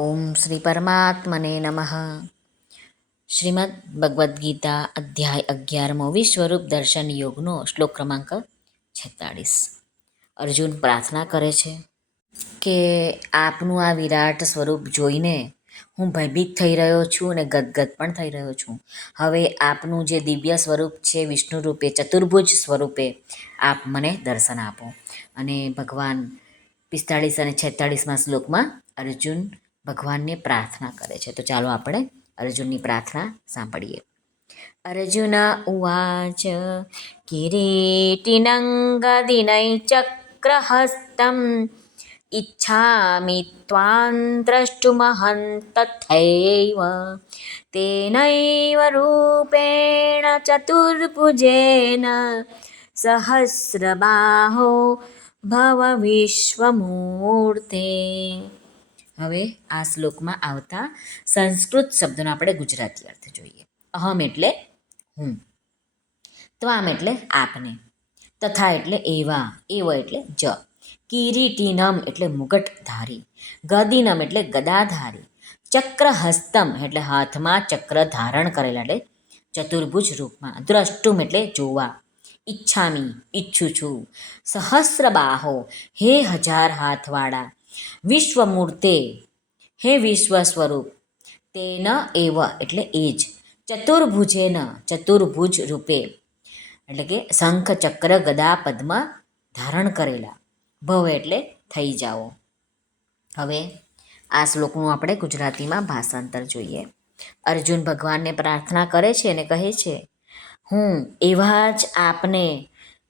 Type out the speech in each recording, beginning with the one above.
ઓમ શ્રી પરમાત્મને નમઃ શ્રીમદ ભગવદ્ ગીતા અધ્યાય અગિયારમો વિશ્વરૂપ દર્શન યોગનો શ્લોક ક્રમાંક છેતાળીસ। અર્જુન પ્રાર્થના કરે છે કે આપનું આ વિરાટ સ્વરૂપ જોઈને હું ભયભીત થઈ રહ્યો છું અને ગદગદ પણ થઈ રહ્યો છું। હવે આપનું જે દિવ્ય સ્વરૂપ છે, વિષ્ણુ રૂપે, ચતુર્ભુજ સ્વરૂપે, આપ મને દર્શન આપો। અને ભગવાન પિસ્તાળીસ અને છેતાળીસમાં શ્લોકમાં અર્જુન ભગવાનને પ્રાર્થના કરે છે. તો ચાલો આપણે અર્જુનની પ્રાર્થના સાંભળીએ. અર્જુન ઉવાચ કિરીટિનંગદિનૈચક્રહસ્તમ ઈચ્છામિ ત્વાં દ્રષ્ટુમહં તથૈવ તેનૈવ રૂપેણ ચતુર્ભુજેન, સહસ્રબાહો ભવ વિશ્વમૂર્તે. હવે આ શ્લોકમાં આવતા સંસ્કૃત શબ્દનો આપણે ગુજરાતી અર્થ જોઈએ. અહમ એટલે હું, ત્વામ એટલે આપને, તથા એટલે એવા, એવ એટલે જ, કિરીટીનમ એટલે મુગટધારી, ગદિનમ એટલે ગદાધારી, ચક્રહસ્તમ એટલે હાથમાં ચક્ર ધારણ કરેલા એટલે ચતુર્ભુજ રૂપમાં, દ્રષ્ટુમ એટલે જોવા, ઈચ્છામી ઈચ્છું છું સહસ્રબાહો, હે હજાર હાથવાળા વિશ્વમૂર્તે, હે વિશ્વ સ્વરૂપ તેન એવ, એટલે એ જ. ચતુર્ભુજેન ચતુર્ભુજ રૂપે, એટલે કે શંખ ચક્ર ગદા પદ્મ ધારણ કરેલા. ભવ એટલે થઈ જાઓ. હવે આ શ્લોકનું આપણે ગુજરાતીમાં ભાષાંતર જોઈએ. અર્જુન ભગવાનને પ્રાર્થના કરે છે અને કહે છે, હું એવા જ આપને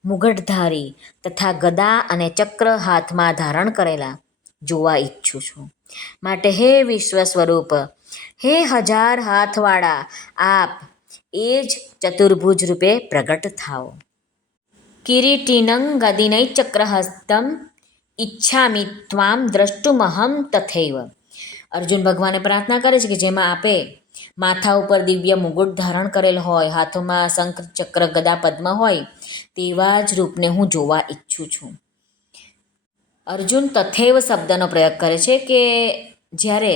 મુગટધારી તથા ગદા અને ચક્ર હાથમાં ધારણ કરેલા જોવા ઈચ્છું છું. માટે હે વિશ્વ સ્વરૂપ, હે હજાર હાથવાળા, આપ એ જ ચતુર્ભુજ રૂપે પ્રગટ થાઓ. કિરીટિનં ગદિનૈ ચક્રહસ્તમ, ઈચ્છામિ ત્વામ દ્રષ્ટુમહમ તથૈવ. અર્જુન ભગવાને પ્રાર્થના કરે છે કે જેમાં આપે માથા ઉપર દિવ્ય મુગુટ ધારણ કરેલ હોય, હાથોમાં શંખ ચક્ર ગદા પદ્મ હોય, તેવા જ રૂપને હું જોવા ઈચ્છું છું. અર્જુન તથૈવ શબ્દનો પ્રયોગ કરે છે કે જ્યારે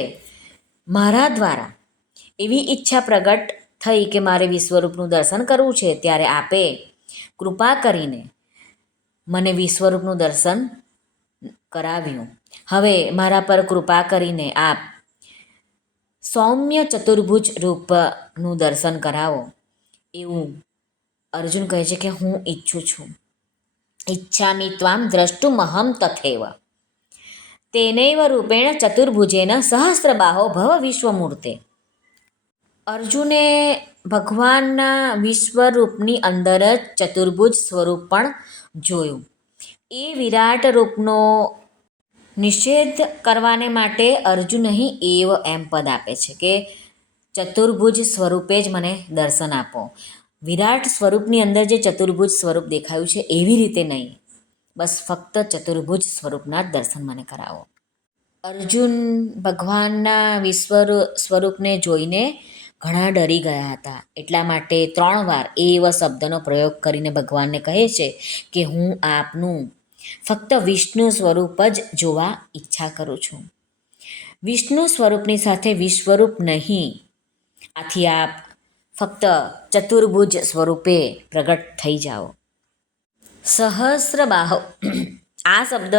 મારા દ્વારા એવી ઈચ્છા પ્રગટ થઈ કે મારે વિશ્વરૂપનું દર્શન કરવું છે, ત્યારે આપે કૃપા કરીને મને વિશ્વરૂપનું દર્શન કરાવ્યું. હવે મારા પર કૃપા કરીને આપ સૌમ્ય ચતુર્ભુજ રૂપનું દર્શન કરાવો. એવું અર્જુન કહે છે કે હું ઈચ્છું છું. ઈચ્છામિ ત્વામ દ્રષ્ટુમહમ તથેવ તેનૈવ રૂપેણ ચતુર્ભુજેન સહસ્રબાહો ભવ વિશ્વમૂર્તે અર્જુને ભગવાનના વિશ્વરૂપની અંદર જ ચતુર્ભુજ સ્વરૂપ પણ જોયું એ વિરાટ રૂપનો નિષેધ કરવાને માટે અર્જુન અહીં એવ એમ પદ આપે છે કે ચતુર્ભુજ સ્વરૂપે જ મને દર્શન આપો વિરાટ સ્વરૂપની અંદર જે ચતુર્ભુજ સ્વરૂપ દેખાયું છે, એવી રીતે નહીં. બસ ફક્ત ચતુર્ભુજ સ્વરૂપના જ દર્શન મને કરાવો. અર્જુન ભગવાનના વિશ્વ સ્વરૂપને જોઈને ઘણા ડરી ગયા હતા. એટલા માટે ત્રણ વાર એ એવા શબ્દનો પ્રયોગ કરીને ભગવાનને કહે છે કે, હું આપનું ફક્ત વિષ્ણુ સ્વરૂપ જ જોવા ઈચ્છા કરું છું. વિષ્ણુ સ્વરૂપની સાથે વિશ્વરૂપ નહીં. આથી આપ ફક્ત ચતુર્ભુજ સ્વરૂપે પ્રગટ થઈ જાઓ. સહસ્ર બાહો આ શબ્દ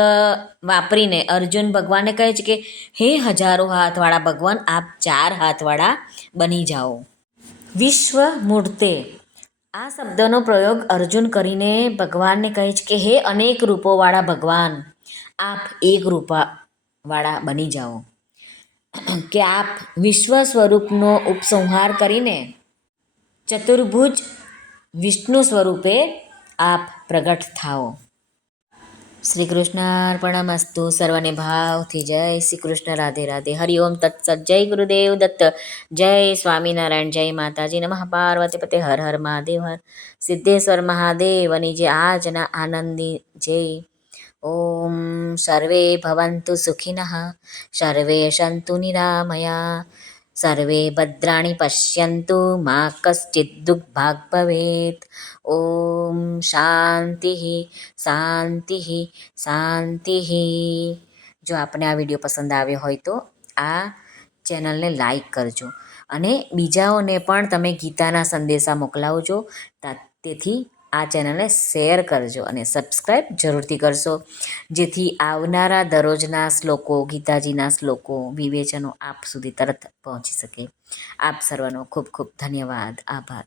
વાપરીને અર્જુન ભગવાનને કહે છે કે, હે હજારો હાથવાળા ભગવાન, આપ ચાર હાથવાળા બની જાઓ. વિશ્વ મૂર્તે. આ શબ્દનો પ્રયોગ અર્જુન કરીને ભગવાનને કહે છે કે, હે અનેક રૂપોવાળા ભગવાન, આપ એક રૂપાવાળા બની જાઓ. કે આપ વિશ્વ સ્વરૂપનો ઉપસંહાર કરીને ચતુર્ભુજ વિષ્ણુ સ્વરૂપે આપ પ્રગટ થાઓ. શ્રી કૃષ્ણાર્પણમસ્તુ સર્વને ભાવથી જય શ્રી કૃષ્ણ, રાધે રાધે. હરિઓમ તત્સત, જય ગુરુદેવ દત્ત, જય સ્વામિનારાયણ, જય માતાજી નમઃ. પાર્વતી પતે, હર હર મહાદેવ, હર સિદ્ધેશ્વર મહાદેવની જે આજના આનંદી જય ઓમ સર્વે ભવંતુ સુખિનઃ, સર્વે સંતુ નિરામયા. સર્વે ભદ્રાણી પશ્યંતુ મા કશ્ચિદ દુઃખભાગ ભવેત ઓમ શાંતિ શાંતિ શાંતિ જો આપને આ વીડિયો પસંદ આવ્યો હોય તો આ ચેનલને લાઈક કરજો અને બીજાઓને પણ તમે ગીતાના સંદેશા મોકલાવજો. તેથી આ ચેનલને શેર કરજો અને સબસ્ક્રાઈબ જરૂરથી કરશો. જેથી આવનારા દરરોજના શ્લોકો, ગીતાજીના શ્લોકો, વિવેચનો આપ સુધી તરત પહોંચી શકે. આપ સર્વનો ખૂબ ખૂબ ધન્યવાદ. આભાર.